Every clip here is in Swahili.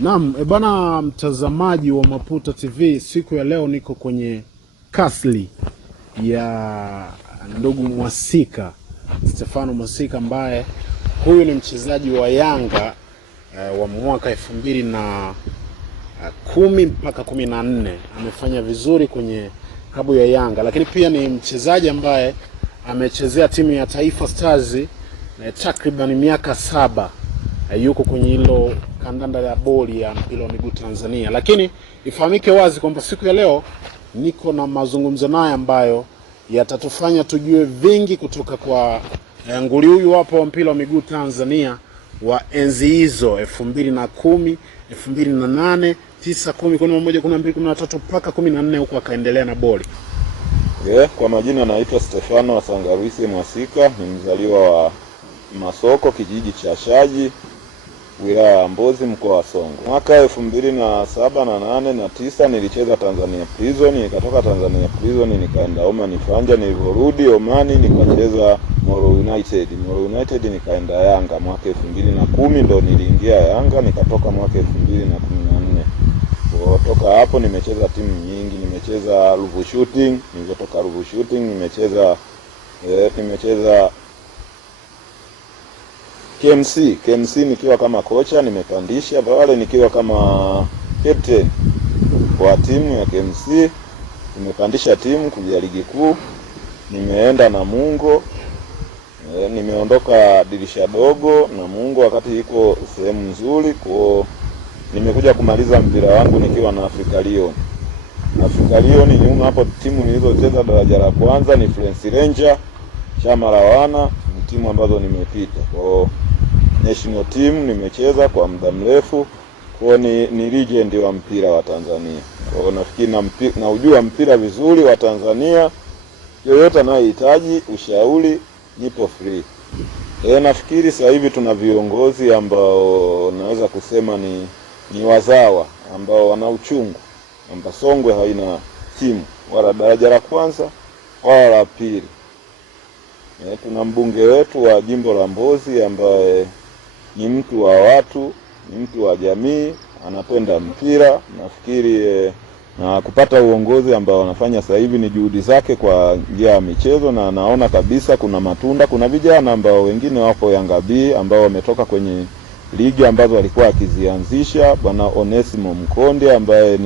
Naam, bana mtazamaji wa Maputo TV, siku ya leo niko kwenye kasli ya ndugu Mwasika, Stefano Mwasika, ambaye huyu ni mchezaji wa Yanga wa mwaka 2010 mpaka 14. Amefanya vizuri kwenye klabu ya Yanga, lakini pia ni mchezaji ambaye amechezea timu ya Taifa Stars takriban miaka 7. Yuko kwenye hilo kandanda la boli ya mpira wa miguu Tanzania. Lakini ifahamike wazi kwamba siku ya leo niko na mazungumzo naye ambayo yatatufanya tujue vingi kutoka kwa nguli huyu hapo wa mpira wa miguu Tanzania wa enzi hizo 2010, 2008, 9, 10, 11, 12, 13 mpaka 14 huko akaendelea na boli. Kwa majina naitwa Stefano Sangarwisi Mwasika, ni mzaliwa wa Masoko, kijiji cha Shaji, wilaya ya Mbozi, mkoa wa Songwe. Mwaka 2007 na 8 na 9 nilicheza Tanzania Prison, nikatoka Tanzania Prison nikaenda Oman Fanja, nilivyorudi Oman nikacheza Moro United. Moro United nikaenda Yanga mwaka 2010, ndo niliingia Yanga, nikatoka mwaka 2014. Kutoka hapo nimecheza timu nyingi, nimecheza Ruvu Shooting, nilipotoka Ruvu Shooting nimecheza KMC nikiwa kama kocha, nimepandisha pale nikiwa kama captain wa timu ya KMC, nimepandisha timu kuja ligi kuu. Nimeenda Namungo, nimeondoka dirisha dogo Namungo wakati iko sehemu nzuri, kwa nimekuja kumaliza mpira wangu nikiwa na Africa Lion. Africa Lion nyuma hapo timu nilizocheza daraja la kwanza ni Friends Ranger, Chama la Wana, timu ambazo nimepita. Kwa national team nimecheza kwa muda mrefu, kwa ni legend wa mpira wa Tanzania. Kwa nafikiri na ujua mpira vizuri wa Tanzania, yoyote anayehitaji ushauri nipo free. Nafikiri sasa hivi tuna viongozi ambao naweza kusema ni wazawa ambao wana uchungu kwamba Songwe haina timu wala daraja la kwanza wala la pili. Tuna mbunge wetu wa jimbo la Mbozi ambaye ni mtu wa watu, ni mtu wa jamii, anapenda mpira. Nafikiri na kupata uongozi ambao wanafanya sasa hivi ni juhudi zake kwa njia ya michezo, na naona kabisa kuna matunda. Kuna vijana ambao wengine wapo Yanga B ambao wametoka kwenye ligi ambazo walikuwa akizianzisha, bwana Onesimo Mkonde ambaye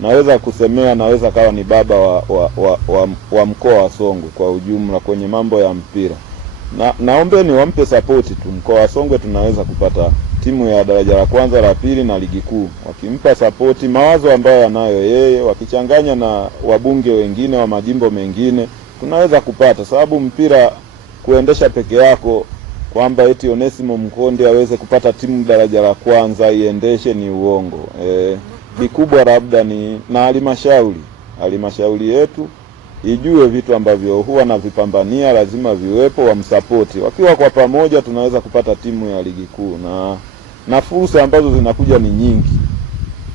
naweza kusemea naweza kawa ni baba wa mkoa wa Songwe kwa ujumla kwenye mambo ya mpira. Naombe ni wampe support tu. Mkoa wa Songwe tunaweza kupata timu ya daraja la kwanza, la pili na ligi kuu. Wakimpa support mawazo ambayo anayo yeye, wakichanganya na wabunge wengine wa majimbo mengine, tunaweza kupata. Sababu mpira kuendesha peke yako kwamba eti Onesimo Mkonde aweze kupata timu daraja la kwanza iendeshe ni uongo. Kikubwa labda ni na halmashauri yetu ijue vitu ambavyo huwa na vipambania lazima viwepo, wamsapoti. Wakiwa kwa pamoja tunaweza kupata timu ya ligi kuu, na fursa ambazo zinakuja ni nyingi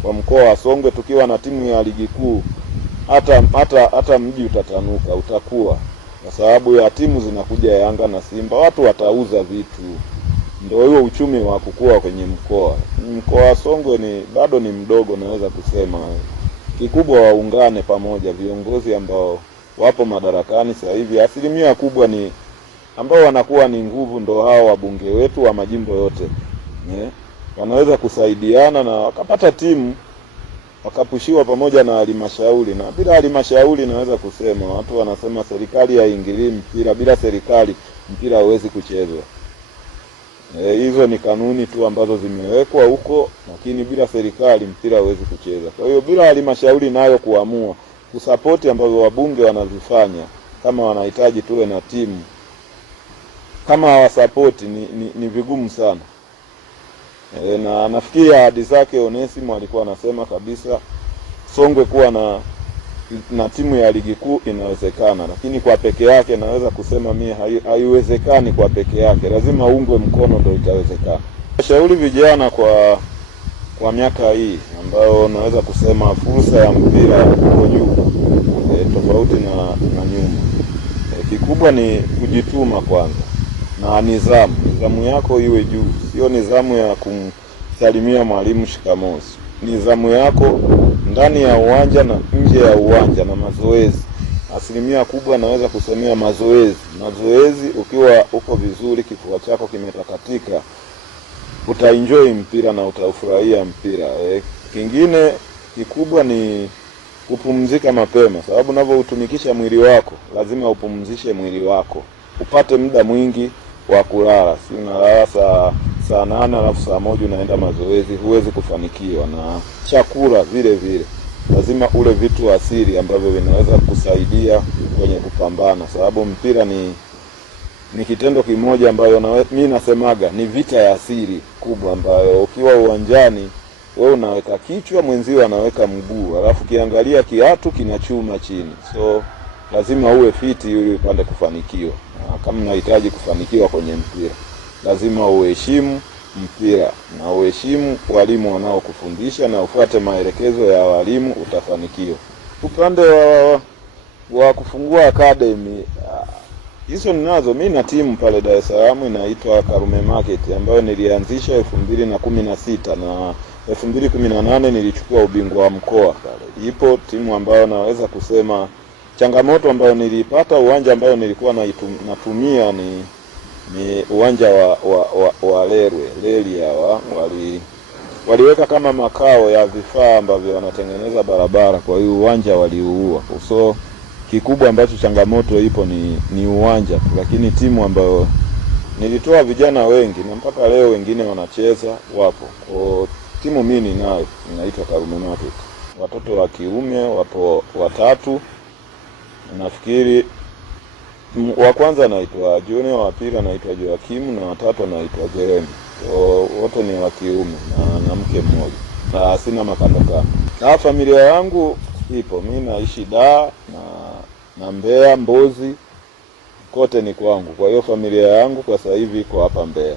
kwa mkoa wa Songwe. Tukiwa na timu ya ligi kuu hata mji utatanuka, utakuwa, kwa sababu ya timu zinakuja Yanga na Simba, watu watauza vitu. Ndio hiyo uchumi wa kukua kwenye mkoa. Mkoa wa Songwe bado ni mdogo, naweza kusema. Kikubwa waungane pamoja, viongozi ambao wapo madarakani sasa hivi asilimia kubwa ni ambao wanakuwa ni nguvu, ndo hao wabunge wetu wa majimbo yote. Wanaweza kusaidiana na wakapata timu, wakapushiwa pamoja na halmashauri. Na bila halmashauri naweza kusema, watu wanasema serikali haingilii mpira, bila serikali mpira hauwezi kuchezwa. Hizo ni kanuni tu ambazo zimewekwa huko, lakini bila serikali mpira hauwezi kucheza. Kwa hiyo bila halmashauri nayo kuamua kusapoti ambazo wabunge wanazifanya, kama wanahitaji tuwe na timu, kama hawasapoti ni vigumu sana. Na nafikiri ahadi zake Onesimo alikuwa anasema kabisa Songwe kuwa na timu ya ligi kuu inawezekana, lakini kwa peke yake naweza kusema mimi haiwezekani kwa peke yake, lazima ungwe mkono ndio itawezekana. Shauri vijana kwa miaka hii ambayo naweza kusema fursa ya mpira iko juu, tofauti na nyuma. Kikubwa ni kujituma kwanza na nidhamu yako iwe juu, sio nidhamu ya salimia mwalimu shikamoo. Nidhamu yako ndani ya uwanja na nje ya uwanja na mazoezi. Asilimia kubwa naweza kusemea mazoezi. Mazoezi ukiwa uko vizuri, kifua chako kimetakatika, utaenjoy mpira na utaufurahia mpira. Kingine kikubwa ni kupumzika mapema, sababu unavyotumikisha mwili wako lazima upumzishe mwili wako. Upate muda mwingi wa kulala. Si unalala saa 8 alafu saa 1 unaenda mazoezi, huwezi kufanikiwa. Na chakula vile vile lazima ule vitu asili ambavyo vinaweza kusaidia kwenye kupambana, sababu mpira ni kitendo kimoja ambayo mimi nasemaga ni vita ya asili kubwa, ambayo ukiwa uwanjani wewe unaweka kichwa, mwenzio anaweka mguu, alafu kiangalia kiatu kinachuma chini. So lazima uwe fiti ili upande kufanikiwa. Kama unahitaji kufanikiwa kwenye mpira, lazima uheshimu mpira na uheshimu walimu wanaokufundisha na ufuate maelekezo ya walimu, utafanikiwa. Upande wa kufungua academy, hizo ninazo. Mimi na timu pale Dar es Salaam inaitwa Karume Market, ambayo nilianzisha 2016 na 2018 nilichukua ubingwa wa mkoa pale. Ipo timu ambayo naweza kusema changamoto ambayo nilipata, uwanja ambao nilikuwa natumia ni uwanja wa Lerwe hawa waliweka kama makao ya vifaa ambavyo wanatengeneza barabara, kwa hiyo uwanja waliuua. So kikubwa ambacho changamoto ipo ni uwanja tu, lakini timu ambayo nilitoa vijana wengi na mpaka leo wengine wanacheza wapo. Kwa timu mimi ninayo inaitwa Karume Market. Watoto wa kiume wapo 3. Nafikiri wa kwanza anaitwa Junior, wa pili anaitwa Joakim na wa tatu anaitwa Jeremy. So wote ni wa kiume na mke mmoja. Na sina makando kando. Na familia yangu ipo. Mimi naishi Dar na Mbeya, Mbozi, kote ni kwangu. Kwa hiyo familia yangu kwa sasa hivi iko hapa Mbeya.